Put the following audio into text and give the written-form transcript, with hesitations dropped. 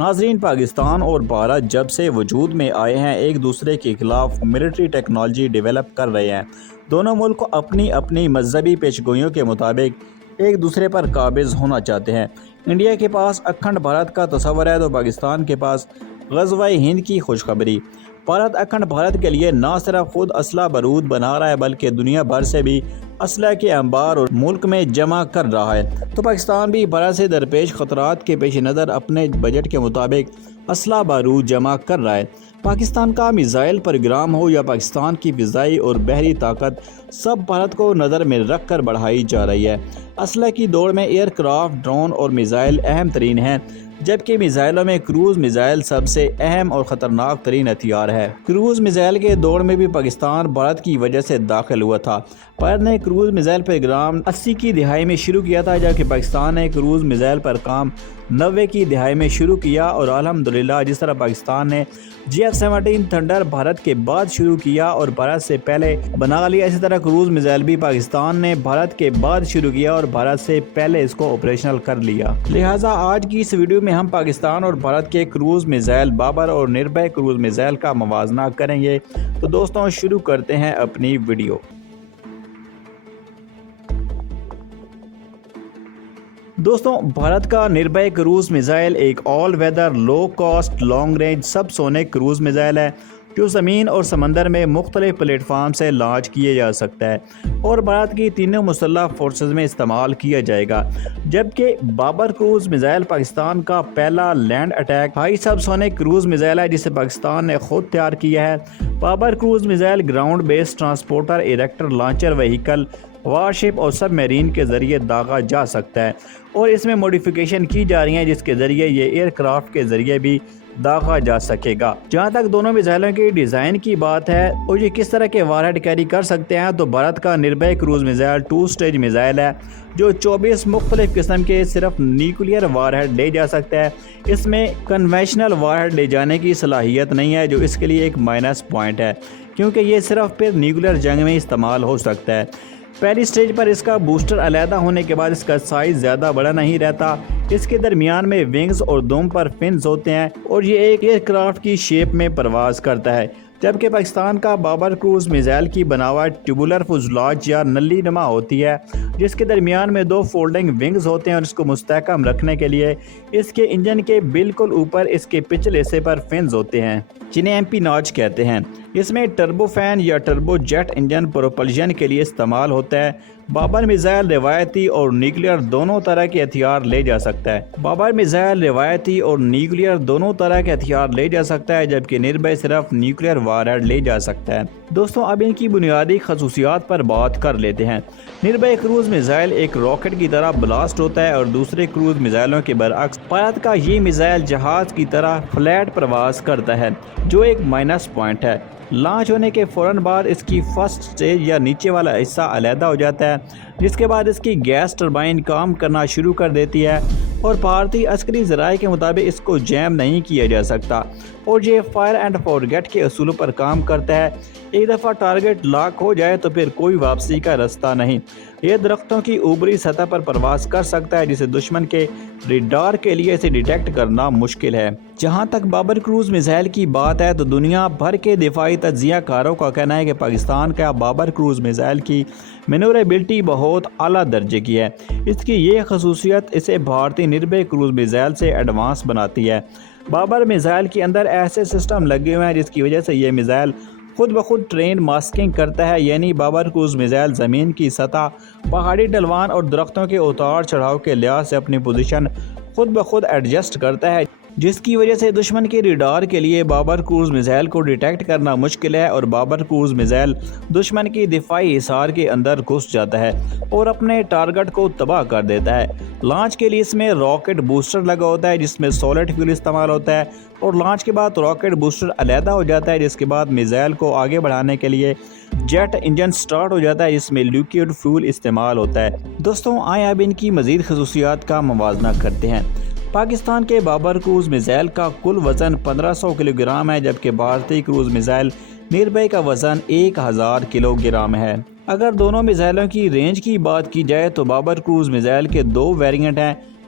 ناظرین، پاکستان اور بھارت جب سے وجود میں آئے ہیں ایک دوسرے کے خلاف ملٹری ٹیکنالوجی ڈیولپ کر رہے ہیں۔ دونوں ملک اپنی اپنی مذہبی پیشگوئیوں کے مطابق ایک دوسرے پر قابض ہونا چاہتے ہیں۔ انڈیا کے پاس اکھنڈ بھارت کا تصور ہے تو پاکستان کے پاس غزوہ ہند کی خوشخبری۔ بھارت اکھنڈ بھارت کے لیے نہ صرف خود اسلحہ بارود بنا رہا ہے بلکہ دنیا بھر سے بھی اسلحے کے انبار اور ملک میں جمع کر رہا ہے، تو پاکستان بھی بھارت سے درپیش خطرات کے پیش نظر اپنے بجٹ کے مطابق اسلحہ بارود جمع کر رہا ہے۔ پاکستان کا میزائل پروگرام ہو یا پاکستان کی فضائی اور بحری طاقت، سب بھارت کو نظر میں رکھ کر بڑھائی جا رہی ہے۔ اسلحے کی دوڑ میں ایئر کرافٹ، ڈرون اور میزائل اہم ترین ہیں، جبکہ میزائلوں میں کروز میزائل سب سے اہم اور خطرناک ترین ہتھیار ہے۔ کروز میزائل کے دوڑ میں بھی پاکستان بھارت کی وجہ سے داخل ہوا تھا۔ بھارت نے کروز میزائل پروگرام 80 کی دہائی میں شروع کیا تھا، جبکہ پاکستان نے کروز میزائل پر کام 90 کی دہائی میں شروع کیا، اور الحمدللہ جس طرح پاکستان نے GF-17 تھنڈر بھارت کے بعد شروع کیا اور بھارت سے پہلے بنا لیا، اسی طرح کروز میزائل بھی پاکستان نے بھارت کے بعد شروع کیا اور بھارت سے پہلے اس کو آپریشنل کر لیا۔ لہٰذا آج کی اس ویڈیو میں ہم پاکستان اور بھارت کے کروز میزائل بابر اور نربھے کروز میزائل کا موازنہ کریں گے۔ تو دوستوں، شروع کرتے ہیں اپنی ویڈیو۔ دوستوں، بھارت کا نربھے کروز میزائل ایک all weather low cost long range subsonic cruise missile ہے جو زمین اور سمندر میں مختلف پلیٹ فارم سے لانچ کیے جا سکتا ہے اور بھارت کی تینوں مسلح فورسز میں استعمال کیا جائے گا، جبکہ بابر کروز میزائل پاکستان کا پہلا لینڈ اٹیک ہائی سب سونک کروز میزائل ہے جسے پاکستان نے خود تیار کیا ہے۔ بابر کروز میزائل گراؤنڈ بیس ٹرانسپورٹر، ایرکٹر، لانچر وہیکل، وارشپ اور سب میرین کے ذریعے داغا جا سکتا ہے، اور اس میں موڈیفیکیشن کی جا رہی ہیں جس کے ذریعے یہ ایئر کرافٹ کے ذریعے بھی داغا جا سکے گا۔ جہاں تک دونوں میزائلوں کی ڈیزائن کی بات ہے اور یہ کس طرح کے وار ہیڈ کیری کر سکتے ہیں، تو بھارت کا Nirbhay cruise missile 2 stage missile ہے جو 24 مختلف قسم کے صرف نیوکلیئر وار ہیڈ لے جا سکتا ہے۔ اس میں کنونشنل وار ہیڈ لے جانے کی صلاحیت نہیں ہے، جو اس کے لیے ایک مائنس پوائنٹ ہے، کیونکہ یہ صرف پھر نیوکلیئر جنگ میں استعمال ہو سکتا ہے۔ پہلی سٹیج پر اس کا بوسٹر علیحدہ ہونے کے بعد اس کا سائز زیادہ بڑا نہیں رہتا، اس کے درمیان میں ونگز اور دوم پر فنز ہوتے ہیں اور یہ ایک ایئر کرافٹ کی شیپ میں پرواز کرتا ہے، جبکہ پاکستان کا بابر کروز میزائل کی بناوٹ ٹیوبولر فضلات یا نلی نما ہوتی ہے، جس کے درمیان میں 2 فولڈنگ ونگز ہوتے ہیں اور اس کو مستحکم رکھنے کے لیے اس کے انجن کے بالکل اوپر اس کے پچھلے حصے پر فنز ہوتے ہیں جنہیں MP ناچ کہتے ہیں۔ اس میں ٹربو فین یا ٹربو جیٹ انجن پروپلشن کے لیے استعمال ہوتا ہے۔ بابر میزائل روایتی اور نیوکلیئر دونوں طرح کے ہتھیار لے جا سکتا ہے۔ بابر میزائل روایتی اور نیوکلیئر دونوں طرح کے ہتھیار لے جا سکتا ہے، جبکہ نربھے صرف نیوکلیئر وار ہیڈ لے جا سکتا ہے۔ دوستوں، اب ان کی بنیادی خصوصیات پر بات کر لیتے ہیں۔ نربھے کروز میزائل ایک راکٹ کی طرح بلاسٹ ہوتا ہے اور دوسرے کروز میزائلوں کے برعکس بھارت کا یہ میزائل جہاز کی طرح فلیٹ پرواز کرتا ہے، جو ایک مائنس پوائنٹ ہے۔ لانچ ہونے کے فوراً بعد اس کی فرسٹ سٹیج یا نیچے والا حصہ علیحدہ ہو جاتا ہے، جس کے بعد اس کی گیس ٹربائن کام کرنا شروع کر دیتی ہے اور بھارتی عسکری ذرائع کے مطابق اس کو جیم نہیں کیا جا سکتا، اور یہ فائر اینڈ فورگیٹ کے اصولوں پر کام کرتا ہے۔ ایک دفعہ ٹارگٹ لاک ہو جائے تو پھر کوئی واپسی کا راستہ نہیں۔ یہ درختوں کی اوپری سطح پر پرواز کر سکتا ہے، جسے دشمن کے ریڈار کے لیے اسے ڈیٹیکٹ کرنا مشکل ہے۔ جہاں تک بابر کروز میزائل کی بات ہے تو دنیا بھر کے دفاعی تجزیہ کاروں کا کہنا ہے کہ پاکستان کا بابر کروز میزائل کی مینوربلٹی بہت اعلیٰ درجے کی ہے۔ اس کی یہ خصوصیت اسے بھارتی نربھے کروز میزائل سے ایڈوانس بناتی ہے۔ بابر میزائل کے اندر ایسے سسٹم لگے ہوئے ہیں جس کی وجہ سے یہ میزائل خود بخود ٹرین ماسکنگ کرتا ہے، یعنی بابر کروز میزائل زمین کی سطح، پہاڑی ڈھلوان اور درختوں کے اتار چڑھاؤ کے لحاظ سے اپنی پوزیشن خود بخود ایڈجسٹ کرتا ہے، جس کی وجہ سے دشمن کے ریڈار کے لیے بابر کروز میزائل کو ڈیٹیکٹ کرنا مشکل ہے، اور بابر کروز میزائل دشمن کی دفاعی حصار کے اندر گھس جاتا ہے اور اپنے ٹارگٹ کو تباہ کر دیتا ہے۔ لانچ کے لیے اس میں راکٹ بوسٹر لگا ہوتا ہے جس میں سالڈ فیول استعمال ہوتا ہے، اور لانچ کے بعد راکٹ بوسٹر علیحدہ ہو جاتا ہے، جس کے بعد میزائل کو آگے بڑھانے کے لیے جیٹ انجن سٹارٹ ہو جاتا ہے جس میں لیکوئڈ فیول استعمال ہوتا ہے۔ دوستوں، آئیں اب ان کی مزید خصوصیات کا موازنہ کرتے ہیں۔ پاکستان کے بابر کروز میزائل کا کل وزن 1500 کلو گرام ہے، جبکہ بھارتی کروز میزائل نربھے کا وزن 1000 کلو گرام ہے۔ اگر دونوں میزائلوں کی رینج کی بات کی جائے تو بابر کروز میزائل کے 2 ویریئنٹ ہیں،